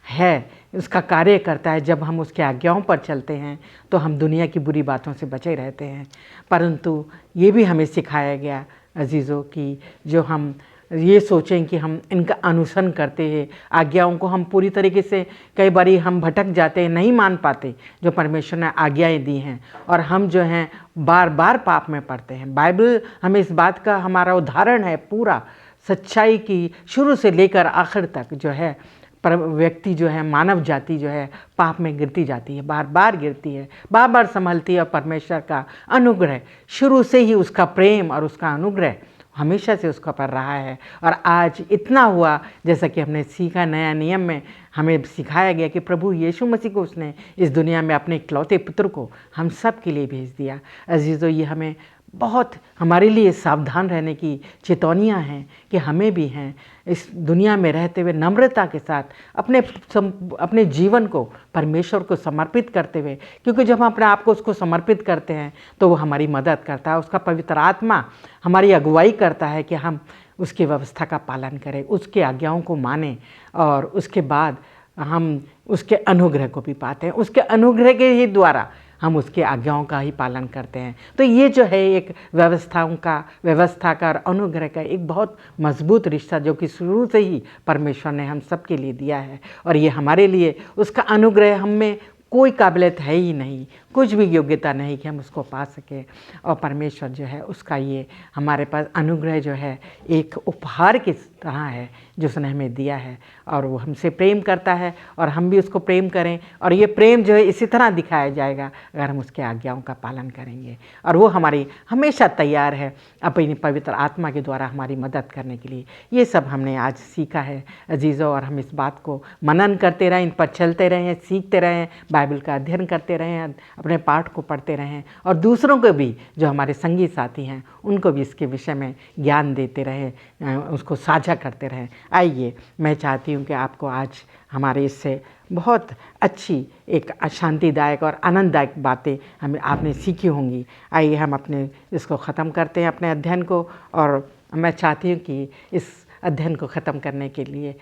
है, उसका कार्य करता है। जब हम उसके आज्ञाओं पर चलते हैं तो हम दुनिया की बुरी बातों से बचे रहते हैं। परंतु ये भी हमें सिखाया गया अजीज़ों कि जो हम ये सोचें कि हम इनका अनुसरण करते हैं, आज्ञाओं को हम पूरी तरीके से, कई बारी हम भटक जाते हैं, नहीं मान पाते जो परमेश्वर ने आज्ञाएं दी हैं, और हम जो हैं बार बार पाप में पड़ते हैं। बाइबल हमें इस बात का हमारा उदाहरण है, पूरा सच्चाई की शुरू से लेकर आखिर तक जो है पर व्यक्ति जो है, मानव जाति जो है पाप में गिरती जाती है, बार बार गिरती है, बार बार संभलती है। और परमेश्वर का अनुग्रह शुरू से ही, उसका प्रेम और उसका अनुग्रह हमेशा से उसका पर रहा है। और आज इतना हुआ, जैसा कि हमने सीखा, नया नियम में हमें सिखाया गया कि प्रभु यीशु मसीह को उसने इस दुनिया में अपने इकलौते पुत्र को हम सब के लिए भेज दिया। अजीज़ों, ये हमें बहुत हमारे लिए सावधान रहने की चेतावनियाँ हैं कि हमें भी हैं इस दुनिया में रहते हुए नम्रता के साथ अपने जीवन को परमेश्वर को समर्पित करते हुए, क्योंकि जब हम अपने आप को उसको समर्पित करते हैं तो वो हमारी मदद करता है, उसका पवित्र आत्मा हमारी अगुवाई करता है कि हम उसकी व्यवस्था का पालन करें, उसके आज्ञाओं को मानें, और उसके बाद हम उसके अनुग्रह को भी पाते हैं। उसके अनुग्रह के ही द्वारा हम उसके आज्ञाओं का ही पालन करते हैं। तो ये जो है एक व्यवस्था का और अनुग्रह का एक बहुत मजबूत रिश्ता जो कि शुरू से ही परमेश्वर ने हम सब के लिए दिया है। और ये हमारे लिए उसका अनुग्रह, हम में कोई काबिलियत है ही नहीं, कुछ भी योग्यता नहीं कि हम उसको पा सकें। और परमेश्वर जो है उसका ये हमारे पास अनुग्रह जो है एक उपहार की तरह है जो उसने हमें दिया है, और वो हमसे प्रेम करता है और हम भी उसको प्रेम करें। और ये प्रेम जो है इसी तरह दिखाया जाएगा अगर हम उसके आज्ञाओं का पालन करेंगे। और वो हमारी हमेशा तैयार है अपनी पवित्र आत्मा के द्वारा हमारी मदद करने के लिए। ये सब हमने आज सीखा है अजीज़ों, और हम इस बात को मनन करते रहें, इन पर चलते रहें, सीखते रहें, बाइबल का अध्ययन करते रहें, अपने पाठ को पढ़ते रहें और दूसरों को भी, जो हमारे संगी साथी हैं, उनको भी इसके विषय में ज्ञान देते रहें, उसको साझा करते रहें। आइए, मैं चाहती हूँ कि आपको आज हमारे इससे बहुत अच्छी एक शांतिदायक और आनंददायक बातें आपने सीखी होंगी। आइए हम अपने इसको ख़त्म करते हैं, अपने अध्ययन को। और मैं चाहती हूँ कि इस अध्ययन को ख़त्म करने के लिए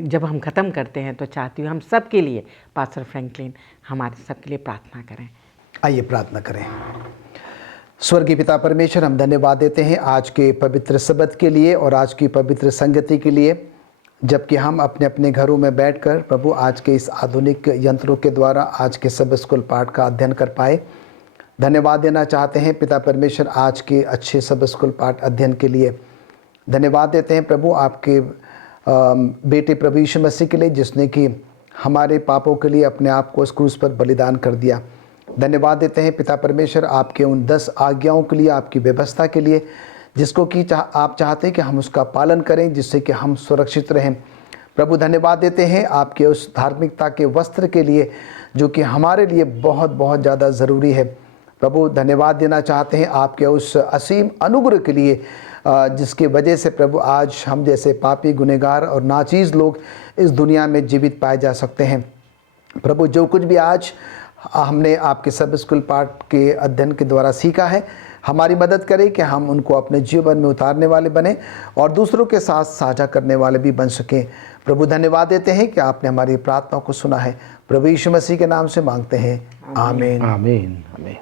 जब हम ख़त्म करते हैं तो चाहती हूँ हम सब के लिए, पास्टर फ्रैंकलिन हमारे सब के लिए प्रार्थना करें। आइए प्रार्थना करें। स्वर्गीय पिता परमेश्वर, हम धन्यवाद देते हैं आज के पवित्र सबत के लिए और आज की पवित्र संगति के लिए, जबकि हम अपने अपने घरों में बैठकर प्रभु आज के इस आधुनिक यंत्रों के द्वारा आज के सब स्कूल पाठ का अध्ययन कर पाए। धन्यवाद देना चाहते हैं पिता परमेश्वर आज के अच्छे सब स्कूल पाठ अध्ययन के लिए। धन्यवाद देते हैं प्रभु आपके बेटे प्रभु यीशु मसीह के लिए, जिसने कि हमारे पापों के लिए अपने आप को उस क्रूस पर बलिदान कर दिया। धन्यवाद देते हैं पिता परमेश्वर आपके उन 10 आज्ञाओं के लिए, आपकी व्यवस्था के लिए, जिसको कि आप चाहते हैं कि हम उसका पालन करें, जिससे कि हम सुरक्षित रहें। प्रभु धन्यवाद देते हैं आपके उस धार्मिकता के वस्त्र के लिए, जो कि हमारे लिए बहुत बहुत ज़्यादा ज़रूरी है। प्रभु धन्यवाद देना चाहते हैं आपके उस असीम अनुग्रह के लिए, जिसकी वजह से प्रभु आज हम जैसे पापी, गुनहगार और नाचीज़ लोग इस दुनिया में जीवित पाए जा सकते हैं। प्रभु जो कुछ भी आज हमने आपके सब स्कूल पाठ के अध्ययन के द्वारा सीखा है, हमारी मदद करें कि हम उनको अपने जीवन में उतारने वाले बने और दूसरों के साथ साझा करने वाले भी बन सकें। प्रभु धन्यवाद देते हैं कि आपने हमारी प्रार्थना को सुना है। प्रभु यीशु मसीह के नाम से मांगते हैं, आमीन। आमीन आमीन।